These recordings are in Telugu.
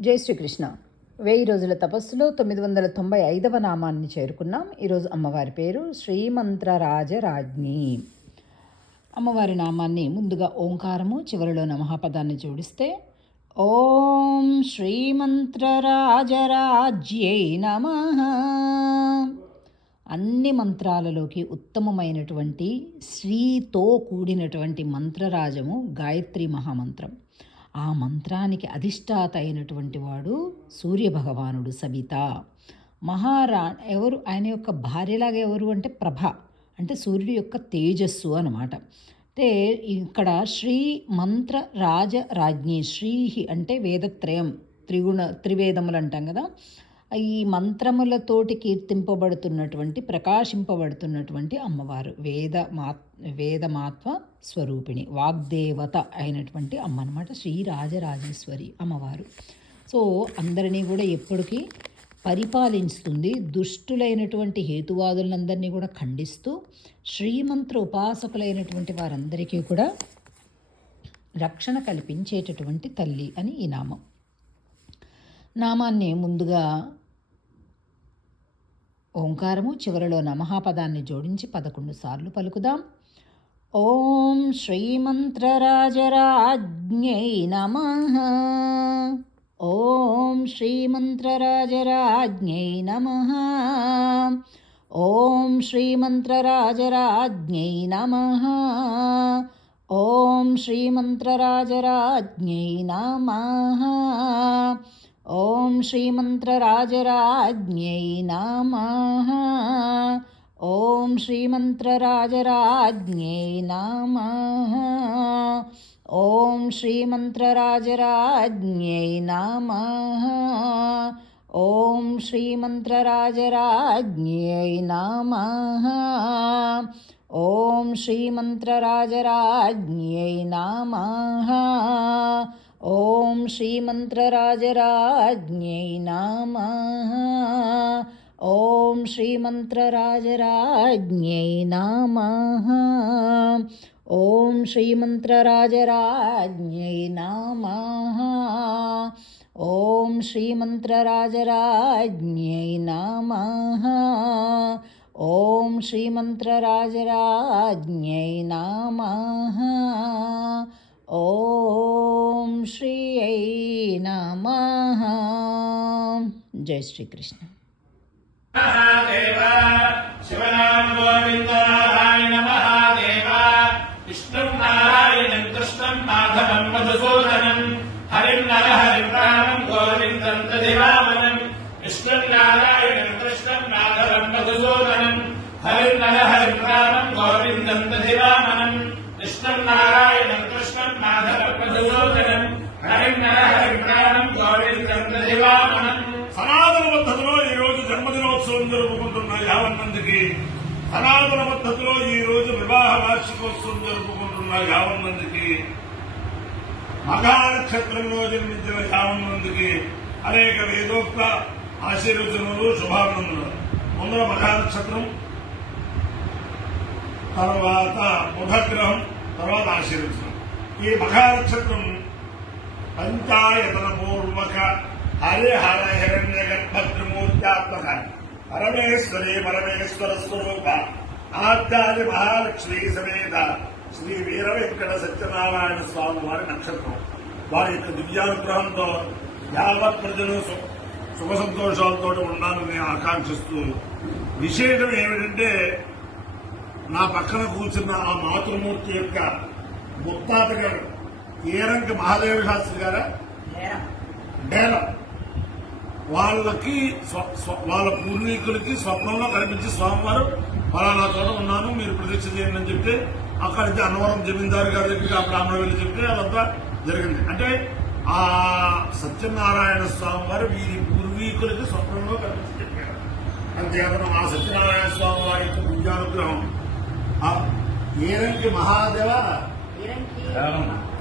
జై శ్రీకృష్ణ. వెయ్యి రోజుల తపస్సులో తొమ్మిది వందల తొంభై ఐదవ నామాన్ని చేరుకున్నాం. ఈరోజు అమ్మవారి పేరు శ్రీమంత్రరాజరాజ్ఞి. అమ్మవారి నామాన్ని ముందుగా ఓంకారము చివరిలో మహాపదాన్ని జోడిస్తే ఓం శ్రీమంత్రరాజరాజ్యై నమ. అన్ని మంత్రాలలోకి ఉత్తమమైనటువంటి శ్రీతో కూడినటువంటి మంత్రరాజము గాయత్రి మహామంత్రం. ఆ మంత్రానికి అధిష్టాత అయినటువంటి వాడు సూర్యభగవానుడు సబిత మహారా ఎవరు ఆయన యొక్క భార్యలాగా ఎవరు అంటే ప్రభ అంటే సూర్యుడి యొక్క తేజస్సు అనమాట అంటే ఇక్కడ శ్రీ మంత్ర రాజ రాజ్ఞి శ్రీహి అంటే వేదత్రయం త్రిగుణ త్రివేదములు అంటాం కదా. ఈ మంత్రములతోటి కీర్తింపబడుతున్నటువంటి ప్రకాశింపబడుతున్నటువంటి అమ్మవారు. వేద మా వేదమాత్మ స్వరూపిణి వాగ్దేవత అయినటువంటి అమ్మ అనమాట శ్రీరాజరాజేశ్వరి అమ్మవారు. సో అందరినీ కూడా ఎప్పటికీ పరిపాలిస్తుంది దుష్టులైనటువంటి హేతువాదులందరినీ కూడా ఖండిస్తూ శ్రీమంత్ర ఉపాసకులైనటువంటి వారందరికీ కూడా రక్షణ కల్పించేటటువంటి తల్లి అని ఈ నామం. నామాన్ని ముందుగా ఓంకారము చివరిలో నమహాపదాన్ని జోడించి పదకొండు సార్లు పలుకుదాం. ఓం శ్రీమంత్రరాజరాజ్ఞై నమ. ఓం శ్రీమంత్రరాజరాజ్ఞై నమ. ఓం శ్రీమంత్రరాజరాజ్ఞై నమ. ఓం శ్రీమంత్రరాజరాజ్ఞై నమ. ॐ श्रीमन्त्रराजराज्ञै नामः। ॐ श्रीमन्त्रराजराज्ञै नामः। ॐ श्रीमन्त्रराजराज्ञै नामः। ॐ श्रीमन्त्रराजराज्ञै नामः। ॐ श्रीमन्त्रराजराज्ञै नमः। ॐ श्रीमन्त्रराजराज्ञै नामः। ॐ श्रीमन्त्रराजराज्ञै नामः। ॐ श्रीमन्त्रराजराज्ञै नामः। ॐ श्रीमन्त्रराजराज्ञै नामः। ॐ श्रीमन्त्रराजराज्ञै नामः। ओम श्री नम। जय श्री कृष्ण गोविन्दाय नमः देव विष्णुं नारायणं कृष्णं माधवं मधुसूदनं गोविन्दं तदिवामनं कृष्णं नारायणं कृष्णं పద్మనాథపద్మలోచనం ఈ రోజు జన్మదినోత్సవం జరుపుకుంటున్న యావన్నందికి సనాతన పద్ధతిలో ఈ రోజు వివాహ వార్షికోత్సవం జరుపుకుంటున్న యావన్నందికి మఘా నక్షత్రంలో జన్మించిన యావన్నందికి అనేక వేదోక్త ఆశీర్వచనములు శుభాభినందనలు. ముందర మఘా నక్షత్రం తర్వాత బుధగ్రహం తర్వాత ఆశీర్వచనం. ఈ మఘా నక్షత్రం పంచాయతన పూర్వక హరిహర హిరణ్య గర్భద్రమూర్త్యాత్మక పరమేశ్వరి పరమేశ్వర స్వరూప ఆచార్య మహాలక్ష్మి సమేత శ్రీ వీర వెంకట సత్యనారాయణ స్వామి వారి నక్షత్రం. వారి యొక్క దివ్యానుగ్రహంతో యావత్ ప్రజలు సు- సుఖ సంతోషాలతో ఉండాలని ఆకాంక్షిస్తూ విశేషం ఏమిటంటే నా పక్కన కూర్చున్న ఆ మాతృమూర్తి యొక్క ముత్తాత గారు ఏరంకి మహాదేవ శాస్త్రి గారా? డేరం వాళ్ళకి వాళ్ళ పూర్వీకులకి స్వప్నంలో కనిపించి స్వామివారు ఫలానా చోట ఉన్నాను మీరు ప్రదీక్ష చేయండి అని చెప్తే అక్కడికి అన్నవరం జమీందారు గారి దగ్గరికి ఆ బ్రాహ్మణ వెళ్ళి చెప్తే అదంతా జరిగింది. అంటే ఆ సత్యనారాయణ స్వామి వారు వీరి పూర్వీకులకి స్వప్నంలో కనిపించి చెప్పారు. అంతేకాకుండా ఆ సత్యనారాయణ స్వామి వారి యొక్క పూజానుగ్రహం. ఏరంకి మహాదేవ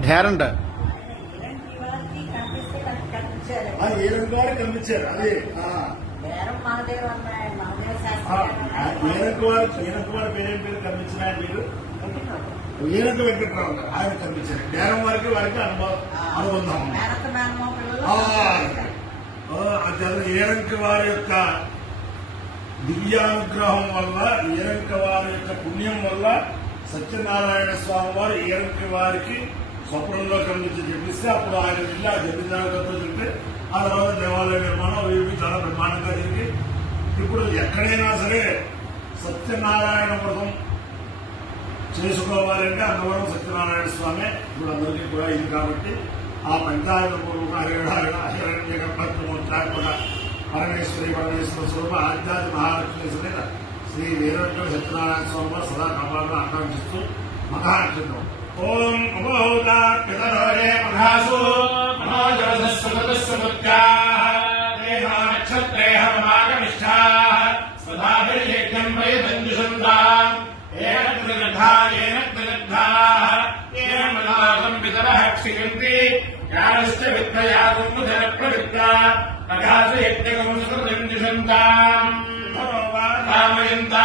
ఢేరంట వారు కనిపించారు. అదే వారు వారి పేరేం పేరు కనిపించిన మీరు? ఏరంకి వెంకట్రావు గారు ఆయన కనిపించారు. డేరం వారికి వారికి అనుభవం అనుబంధం ఏరంకి వారి యొక్క దివ్యానుగ్రహం వల్ల ఏరంక వారి యొక్క పుణ్యం వల్ల సత్యనారాయణ స్వామి వారు ఏరంకి వారికి స్వప్నంలో కనిపించి చెప్పిస్తే అప్పుడు ఆయన వెళ్ళి ఆ జన్మజాగ్రత్తతో చెప్తే ఆ తర్వాత దేవాలయ నిర్మాణం ఇవి చాలా బ్రహ్మాండంగా జరిగి ఇప్పుడు ఎక్కడైనా సరే సత్యనారాయణ వ్రతం చేసుకోవాలంటే అన్నవరం సత్యనారాయణ స్వామి ఇప్పుడు అందరికీ కూడా ఇది కాబట్టి ఆ పంచాయత పూర్వక హరిహరాయణ హిరణ్య గర్భత్మోత్రాత్మక పరమేశ్వరి పరమేశ్వర స్వరూప ఆధ్యాత్మ మహాలక్ష్మి సమేత శ్రీ వీరభద్ర సత్యనారాయణ స్వామి వారు సదా కాపాడుతూ ఆకాంక్షిస్తూ మహానక్షత్రం ఓం ఉపహోదార్పితరోరే మహాసు మనోజవసస్వతస్వముద్గాః దేహానక్షత్రేహ మమాగమిష్టాః స్వధాభిర్యజ్ఞం వయదంజుషంతాम् ఏన త్రిగృధా ఏన త్రిగృధాः ఏన మలాగం పితరः క్షియంతి యానశ్చ విద్మయాగుముదర ప్రవిద్యా అగాధ యజ్ఞగం సుకృతంజుషంతాम् రామయంత मखामयन्ता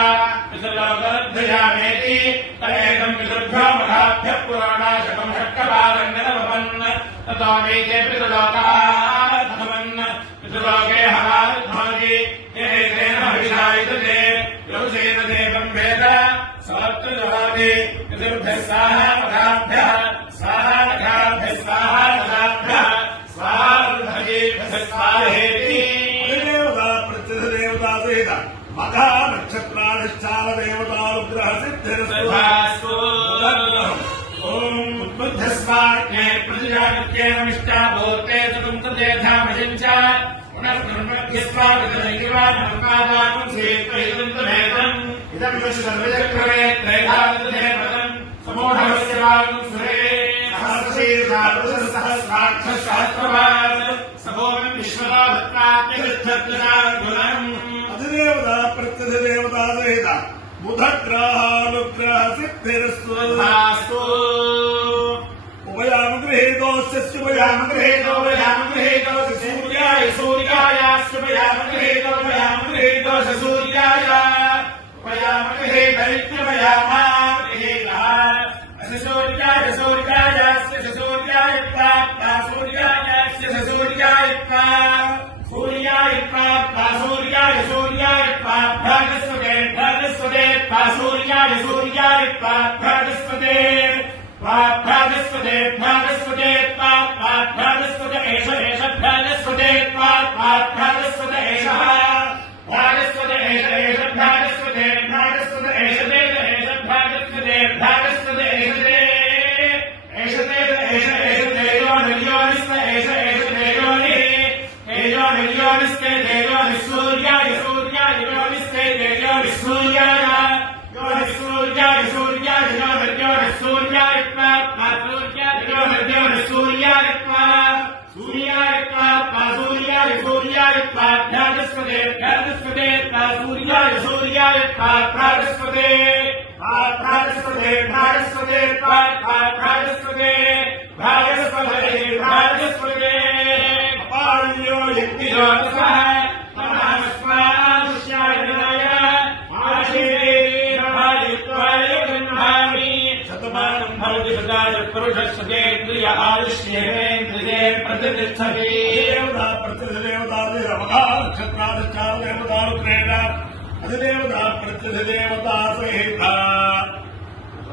पितृलोकलब्धयामेति तदेकम् पितृभ्यो मखाभ्यः पुराणाशकम् षट्कपादङ्गतभवन् ततो मे ते पितृलोके हवार्थमति येन हविषायुधते। यौषेन देवम् वेद। सवत्रजहाति। पितृभ्यः साः मखाभ्यः साः मखाभ्यः साः मखाभ्यः स्वाहेति సహిత మఘా నక్షత్రాధిష్టాన దేవతానుగ్రహ సిద్ధిరస్తు తథాస్తు ఓం ఉద్బుద్ధస్మాజ్ఞే ప్రతిజానిత్యేన నిష్టాభూతే తతం తదేధామయం చ పునర్బ్రహ్మభ్యస్వాగతైవానమకాదానం సేత్వైదంతమేతం ఇదం యశ్ సర్వచక్రమే త్రైధాతదేవతం సమూఢవస్య వాగం సురే సహస్రశీర్షాదశ సహస్రాక్షశాస్త్రవాన్ సభోమం విశ్వనాథత్వాత్యగచ్చత్యనాగుణం అధిదేవత ప్రత్యధ దేవతా సహిత బుధగ్రహానుగ్రహ సిద్ధిరస్తు తథాస్తు ఉభయానుగృహీతోస్య శుభయామగృహేతో వయామగృహేతో సూర్యాయ సూర్యాయ శుభయామగృహేతో వయామగృహేతో సూర్యాయ వయామగృహేత त्वा सूर्याय सूर्याय त्वा भ्रातस्पते त्वा भ्रातस्पते भ्रातस्पते त्वा त्वा भ्रातस्पत एष एष भ्रातस्पते त्वा त्वा भ्रातस्पत सूर्याय सूर्याय जनमर्जोन सूर्याय सूर्याय जनमर्जोन सूर्याय सूर्याय सूर्याय सूर्याय प्राजस्पते प्राजस्पते सूर्याय सूर्याय प्राजस्पते प्राजस्पते प्राजस्पते प्राजस्पते प्राजस्पते प्राजस्पते पाण्यो यक्तिजोतसः पुरुषस्वेन्द्रिय आयुष्येन्द्रिये प्रतिष्ठति देवता प्रतिदेवता नक्षत्राधिष्ठानदेवतानुग्रेण अधिदेवता प्रतिदेवता सहिता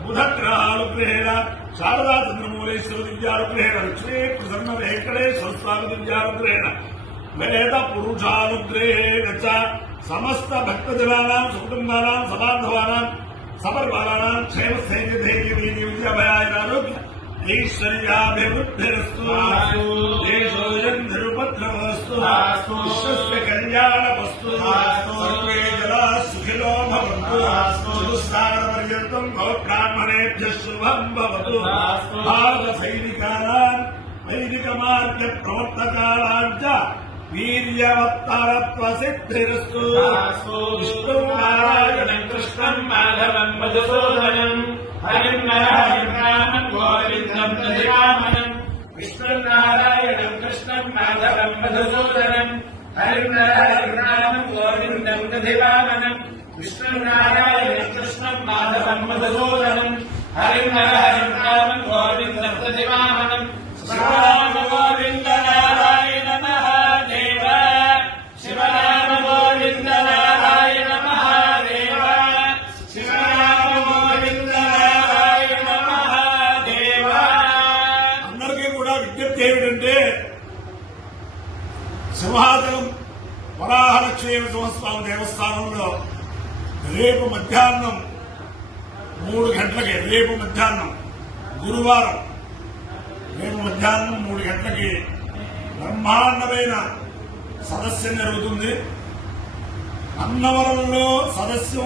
बुधग्रहानुग्रहेण शारदा चंद्रमूलेश्वर दिव्यानुग्रहेण लक्ष्मी प्रसन्न वेंकटे संस्थान दिव्यानुग्रहेण वेद पुरुषानुग्रहेण च समस्त भक्तजनानां आरोग्य ఐశ్వర్యాభివృద్ధిరస్తు దేశోయం నిరుపద్రవస్తు విశ్వస్య కళ్యాణవస్తు సర్వే జలా సుఖినో భవంతు చతుస్సారపర్యంతం గోబ్రాహ్మణేభ్య శుభం భవతు భారత సైనికానాం వైదిక మార్గ ప్రవర్తకానాం చ వీర్యవత్తరత్వ సిద్ధిరస్తు విష్ణు నారాయణం కృష్ణం మాధవం మధుసూదనం హరిం నరహరిం రామం గోవిందం ప్రతిరామనం విష్ణు కృష్ణం మాధవం మధుసూదనం హరిం నరహరిం రామం గోవిందం ప్రతిరామనం విష్ణు కృష్ణం మాధవం మధుసూదనం హరిం రామం గోవిందం ప్రతిరామనం శ్రీరామ గోవింద సింహాచలం వరాహలక్ష్మీ స్వామి దేవస్థానంలో రేపు మధ్యాహ్నం మూడు గంటలకి రేపు మధ్యాహ్నం గురువారం రేపు మధ్యాహ్నం మూడు గంటలకి బ్రహ్మాండమైన సదస్సు జరుగుతుంది. అన్నవరంలో సదస్సు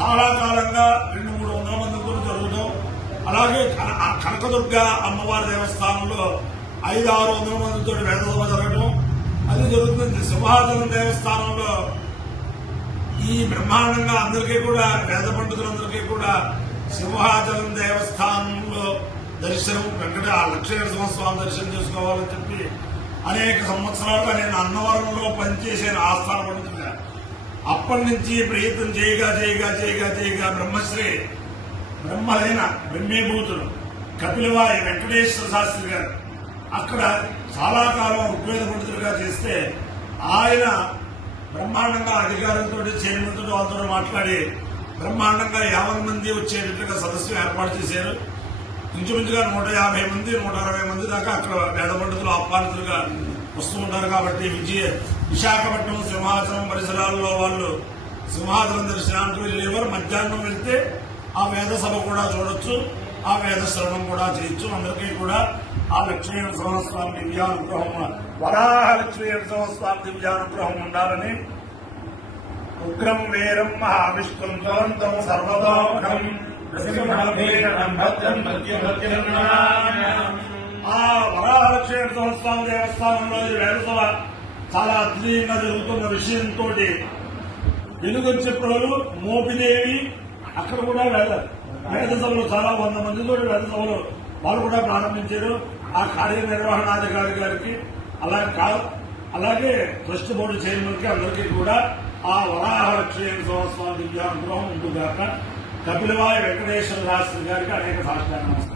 చాలా కాలంగా రెండు మూడు వందల మందితో జరుగుతాం. అలాగే కన- కనకదుర్గ అమ్మవారి దేవస్థానంలో ఐదు ఆరు వందల మందితో వేదసభ జరగడం అది జరుగుతుంది. సింహాచలం దేవస్థానంలో ఈ బ్రహ్మాండంగా అందరికీ కూడా వేద పండితులందరికీ కూడా సింహాచలం దేవస్థానంలో దర్శనం వెంకట ఆ లక్ష్మీ స్వామి దర్శనం చేసుకోవాలని చెప్పి అనేక సంవత్సరాలుగా నేను అన్నవరంలో పనిచేసే ఆస్థాన పండితుడిగా అప్పటి నుంచి ప్రయత్నం చేయగా చేయగా చేయగా చేయగా బ్రహ్మశ్రీ బ్రహ్మలైన బ్రహ్మీభూతుడు కపిలవాయి వెంకటేశ్వర శాస్త్రి గారు అక్కడ చాలా కాలం ఉద్వేద మంత్రులుగా చేస్తే ఆయన బ్రహ్మాండంగా అధికారులతో చైర్మన్తో వాళ్ళతో మాట్లాడి బ్రహ్మాండంగా యాభై మంది వచ్చేటట్టుగా సదస్సు ఏర్పాటు చేశారు. ఇంచుమించుగా నూట యాభై మంది నూట అరవై మంది దాకా అక్కడ వేద పండితులు ఆహ్వానితులుగా వస్తూ ఉంటారు కాబట్టి విజయ విశాఖపట్నం సింహాచలం పరిసరాల్లో వాళ్ళు సింహాచలం దర్శనానికి వెళ్ళేవారు. మధ్యాహ్నం వెళ్తే ఆ వేద సభ కూడా చూడొచ్చు. ఆ వేద శ్రవణం కూడా చేయొచ్చు అందరికీ కూడా ఆ లక్ష్మీ నరసింహస్వామి దివ్యానుగ్రహం వరాహ లక్ష్మీ నరసింహస్వామి దివ్యానుగ్రహం ఉండాలని ఉగ్రం వీరం మహావిష్ణుం జ్వలంతం సర్వదోహం ఆ వరాహలక్ష్మీ సంవత్సరం దేవస్థానంలో ఈ వేదసభ చాలా అద్భుతంగా జరుగుతున్న విషయంతో వెలుగొచ్చే ప్రభులు మోపిదేవి అక్కడ కూడా వెళ్ళారు సభలు చాలా వంద మందితో వేద సభలు వాళ్ళు కూడా ప్రారంభించారు. ఆ కార్యనిర్వహణాధికారి గారికి అలాగే కాదు అలాగే ట్రస్ట్ బోర్డు చైర్మన్కి అందరికీ కూడా ఆ వరాహలక్ష్మీ సంవత్సరం దివ్యానుగ్రహం ఉంటుందాక కపిలవాయి వెంకటేశ్వర శాస్త్రి గారికి అనేక సాష్టాంగ నమస్కారం